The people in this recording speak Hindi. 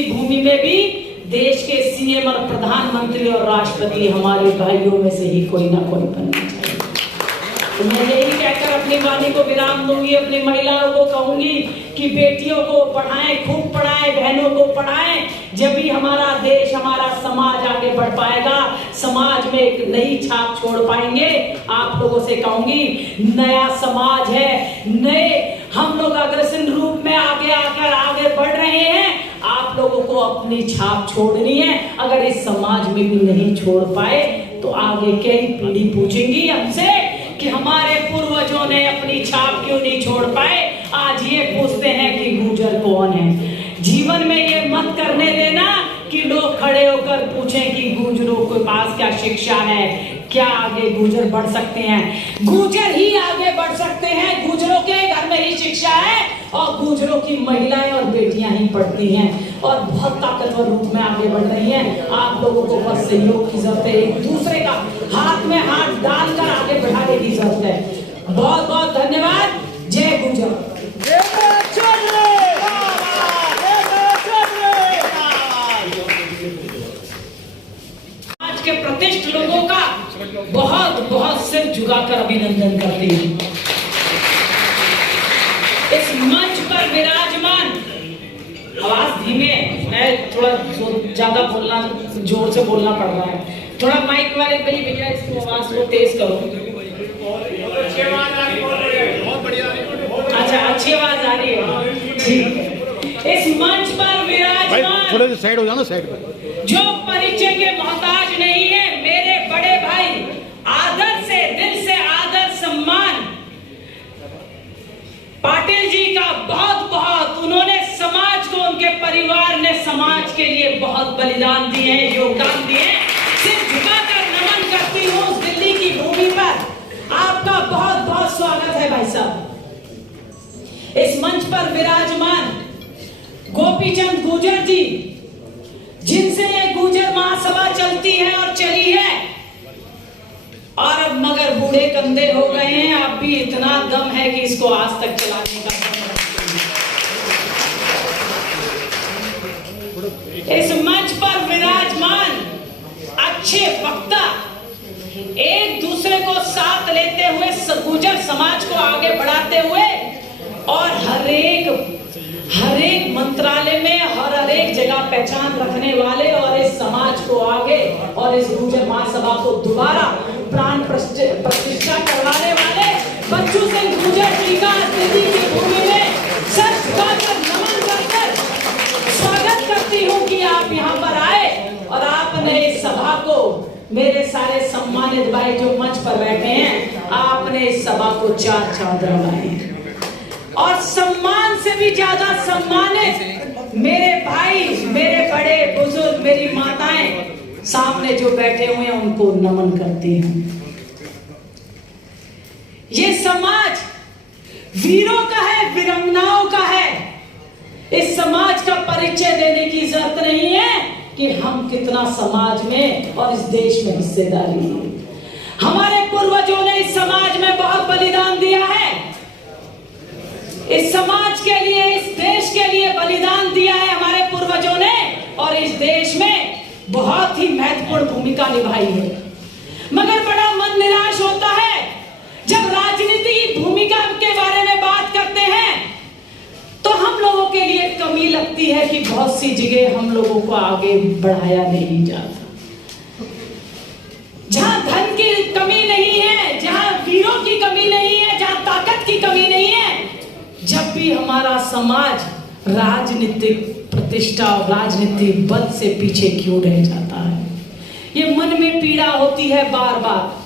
की भूमि में भी देश के सीएम और प्रधानमंत्री और राष्ट्रपति हमारे भाइयों में से ही कोई ना कोई बनना चाहिए। तो मैं यही कहकर अपनी वाणी को विराम दूंगी। अपनी महिलाओं को कहूंगी कि बेटियों को पढ़ाएं, खूब पढ़ाएं, बहनों को पढ़ाएं। जब भी हमारा देश, हमारा समाज आगे बढ़ पाएगा, समाज में एक नई छाप छोड़ पाएंगे। आप लोगों से कहूंगी, नया समाज है, नए हम लोग अग्रसर रूप में आगे आकर आगे बढ़ रहे हैं। आप लोगों को अपनी छाप छोड़नी है। अगर इस समाज में भी नहीं छोड़ पाए तो आगे कई पीढ़ी पूछेंगी हमसे कि हमारे पूर्वजों ने अपनी छाप क्यों नहीं छोड़ पाए। आज ये पूछते हैं कि गुर्जर कौन है। जीवन में ये मत करने देना कि लोग खड़े होकर पूछें कि गुर्जरों के पास क्या शिक्षा है, क्या आगे गुर्जर बढ़ सकते हैं। गुर्जर ही आगे बढ़ सकते हैं, गुर्जरों के घर में ही शिक्षा है और गुर्जरों की महिलाएं और बेटियां ही पढ़ती हैं और बहुत ताकतवर रूप में आगे बढ़ रही हैं। आप लोगों को बस सहयोग की जरूरत है, एक दूसरे का हाथ में हाथ डालकर आगे बढ़ाने की जरूरत है। बहुत बहुत धन्यवाद। जय गुर्जर। के प्रतिष्ठित लोगों का बहुत बहुत सिर झुकाकर अभिनंदन करती हूँ। इस मंच पर विराजमान, आवाज धीमे है, मैं थोड़ा ज्यादा बोलना, जोर से बोलना पड़ रहा है। थोड़ा माइक वाले भाई भैया इसकी आवाज को तेज करो। अच्छा, अच्छी आवाज आ रही है, ठीक है। इस मंच पर विराजमान, थोड़ा साइड हो जाना, साइड पर, जो परिचय के मोहताज नहीं है, मेरे बड़े भाई, आदर से, दिल से आदर सम्मान पाटिल जी का बहुत बहुत, उन्होंने समाज को, उनके परिवार ने समाज के लिए बहुत बलिदान दिए हैं, योगदान दिए हैं। सिर्फ झुकाकर नमन करती हूँ उस दिल्ली की भूमि पर। आपका बहुत बहुत स्वागत है भाई साहब। इस मंच पर विराजमान गोपीचंद गुर्जर जी, जिनसे ये गुर्जर महासभा चलती है और चली है, और अब मगर बूढ़े कंधे हो गए हैं, अब भी इतना दम है कि इसको आज तक चलाने का दम है। इस मंच पर विराजमान अच्छे वक्ता, एक दूसरे को साथ लेते हुए गुर्जर समाज को आगे बढ़ाते हुए और हर एक मंत्रालय में हर एक जगह पहचान रखने वाले और इस समाज को आगे और इस गुर्जर महासभा को दोबारा प्राण प्रतिष्ठा करवाने वाले बच्चू सिंह गुर्जर जी का दिल्ली की भूमि में सर झुकाकर नमन करकर स्वागत करती हूँ कि आप यहाँ पर आए और आपने इस सभा को, मेरे सारे सम्मानित भाई जो मंच पर बैठे हैं, आपने इस सभा को चार चांद लगाए और सम्मान से भी ज्यादा सम्मानित मेरे भाई, मेरे बड़े बुजुर्ग, मेरी माताएं सामने जो बैठे हुए हैं उनको नमन करती हूं। ये समाज वीरों का है, वीरांगनाओं का है। इस समाज का परिचय देने की जरूरत नहीं है कि हम कितना समाज में और इस देश में हिस्सेदारी है। हमारे पूर्वजों ने इस समाज में बहुत बलिदान दिया है, इस समाज के लिए, इस देश के लिए बलिदान दिया है हमारे पूर्वजों ने, और इस देश में बहुत ही महत्वपूर्ण भूमिका निभाई है। मगर बड़ा मन निराश होता है जब राजनीति की भूमिका के बारे में बात करते हैं तो हम लोगों के लिए कमी लगती है कि बहुत सी जगह हम लोगों को आगे बढ़ाया नहीं जाता। जहां धन की कमी नहीं है, जहां वीरों की कमी नहीं है, जहां ताकत की कमी नहीं है, जब भी हमारा समाज राजनीतिक प्रतिष्ठा और राजनीतिक बल से पीछे क्यों रह जाता है, ये मन में पीड़ा होती है बार बार।